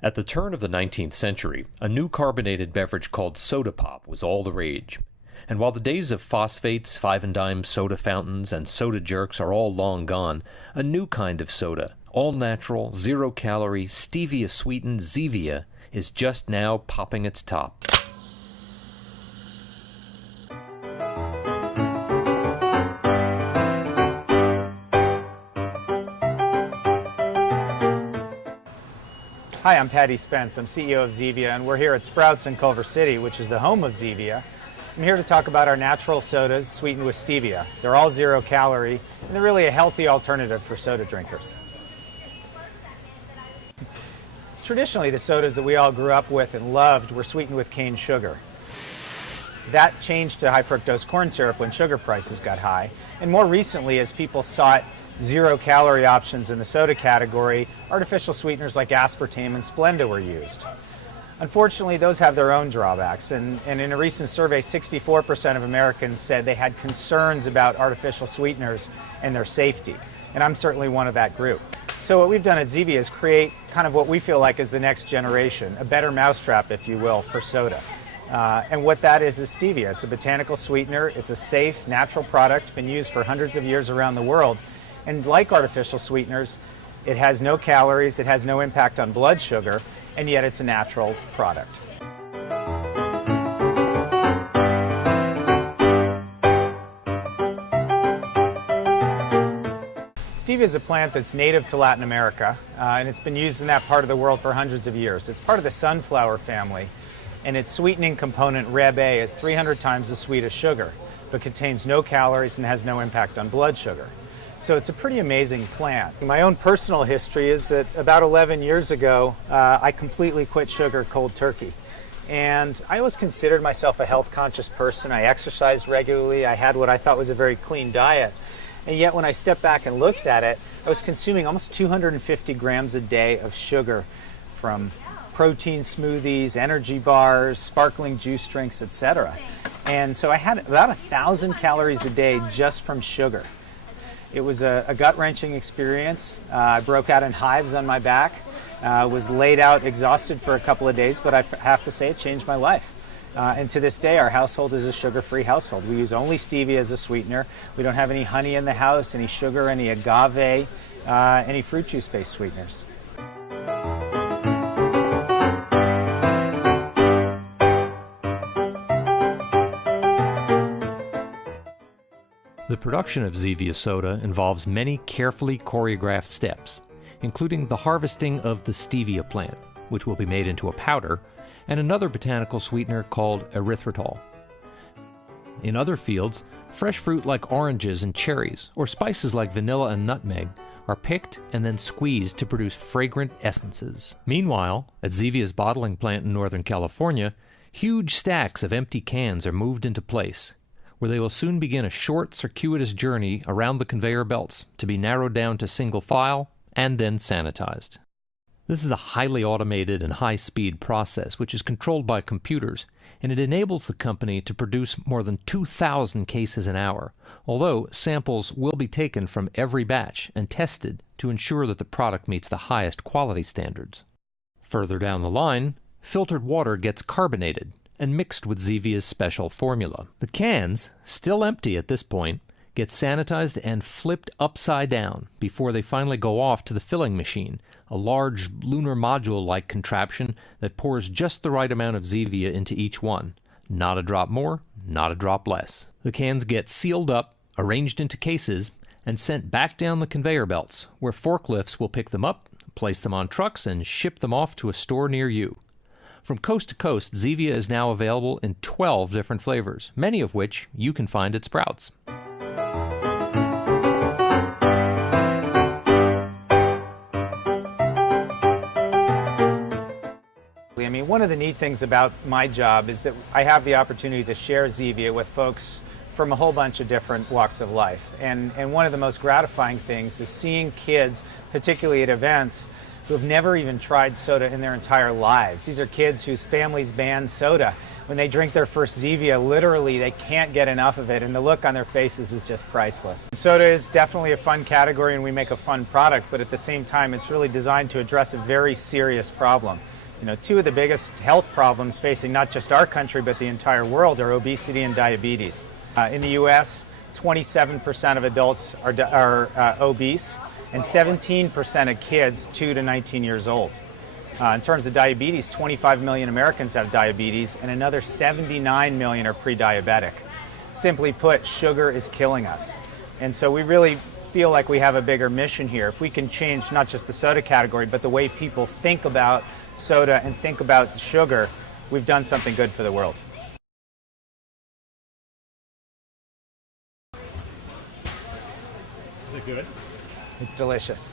At the turn of the 19th century, a new carbonated beverage called soda pop was all the rage. And while the days of phosphates, five-and-dime soda fountains, and soda jerks are all long gone, a new kind of soda, all-natural, zero-calorie, stevia-sweetened Zevia, is just now popping its top. Hi, I'm Paddy Spence. I'm CEO of Zevia, and we're here at Sprouts in Culver City, which is the home of Zevia. I'm here to talk about our natural sodas sweetened with stevia. They're all zero calorie, and they're really a healthy alternative for soda drinkers. Traditionally, the sodas that we all grew up with and loved were sweetened with cane sugar. That changed to high fructose corn syrup when sugar prices got high. And more recently, as people sought zero-calorie options in the soda category, artificial sweeteners like aspartame and Splenda were used. Unfortunately, those have their own drawbacks, and in a recent survey, 64% of Americans said they had concerns about artificial sweeteners and their safety, and I'm certainly one of that group. So what we've done at Zevia is create kind of what we feel like is the next generation, a better mousetrap, if you will, for soda. And what that is stevia. It's a botanical sweetener. It's a safe, natural product, been used for hundreds of years around the world. And like artificial sweeteners, it has no calories, it has no impact on blood sugar, and yet it's a natural product. Stevia is a plant that's native to Latin America, and it's been used in that part of the world for hundreds of years. It's part of the sunflower family, and its sweetening component, Reb A, is 300 times as sweet as sugar, but contains no calories and has no impact on blood sugar. So it's a pretty amazing plant. My own personal history is that about 11 years ago, I completely quit sugar cold turkey. And I always considered myself a health-conscious person. I exercised regularly. I had what I thought was a very clean diet. And yet when I stepped back and looked at it, I was consuming almost 250 grams a day of sugar from protein smoothies, energy bars, sparkling juice drinks, etc. And so I had about 1,000 calories a day just from sugar. It was a gut-wrenching experience. I broke out in hives on my back, was laid out exhausted for a couple of days, but I have to say it changed my life. And to this day, our household is a sugar-free household. We use only stevia as a sweetener. We don't have any honey in the house, any sugar, any agave, any fruit juice-based sweeteners. The production of Zevia soda involves many carefully choreographed steps, including the harvesting of the stevia plant, which will be made into a powder, and another botanical sweetener called erythritol. In other fields, fresh fruit like oranges and cherries, or spices like vanilla and nutmeg, are picked and then squeezed to produce fragrant essences. Meanwhile, at Zevia's bottling plant in Northern California, huge stacks of empty cans are moved into place, where they will soon begin a short, circuitous journey around the conveyor belts to be narrowed down to single file and then sanitized. This is a highly automated and high-speed process which is controlled by computers, and it enables the company to produce more than 2,000 cases an hour, although samples will be taken from every batch and tested to ensure that the product meets the highest quality standards. Further down the line, filtered water gets carbonated and mixed with Zevia's special formula. The cans, still empty at this point, get sanitized and flipped upside down before they finally go off to the filling machine, a large lunar module-like contraption that pours just the right amount of Zevia into each one. Not a drop more, not a drop less. The cans get sealed up, arranged into cases, and sent back down the conveyor belts, where forklifts will pick them up, place them on trucks, and ship them off to a store near you. From coast to coast, Zevia is now available in 12 different flavors, many of which you can find at Sprouts. I mean, one of the neat things about my job is that I have the opportunity to share Zevia with folks from a whole bunch of different walks of life. And one of the most gratifying things is seeing kids, particularly at events, who have never even tried soda in their entire lives. These are kids whose families banned soda when they drink their first Zevia, literally they can't get enough of it, and the look on their faces is just priceless. Soda is definitely a fun category and we make a fun product, but at the same time it's really designed to address a very serious problem. You know, two of the biggest health problems facing not just our country but the entire world are obesity and diabetes. In the US, 27% of adults are obese and 17% of kids 2 to 19 years old. In terms of diabetes, 25 million Americans have diabetes and another 79 million are pre-diabetic. Simply put, sugar is killing us. And so we really feel like we have a bigger mission here. If we can change not just the soda category, but the way people think about soda and think about sugar, we've done something good for the world. Is it good? It's delicious.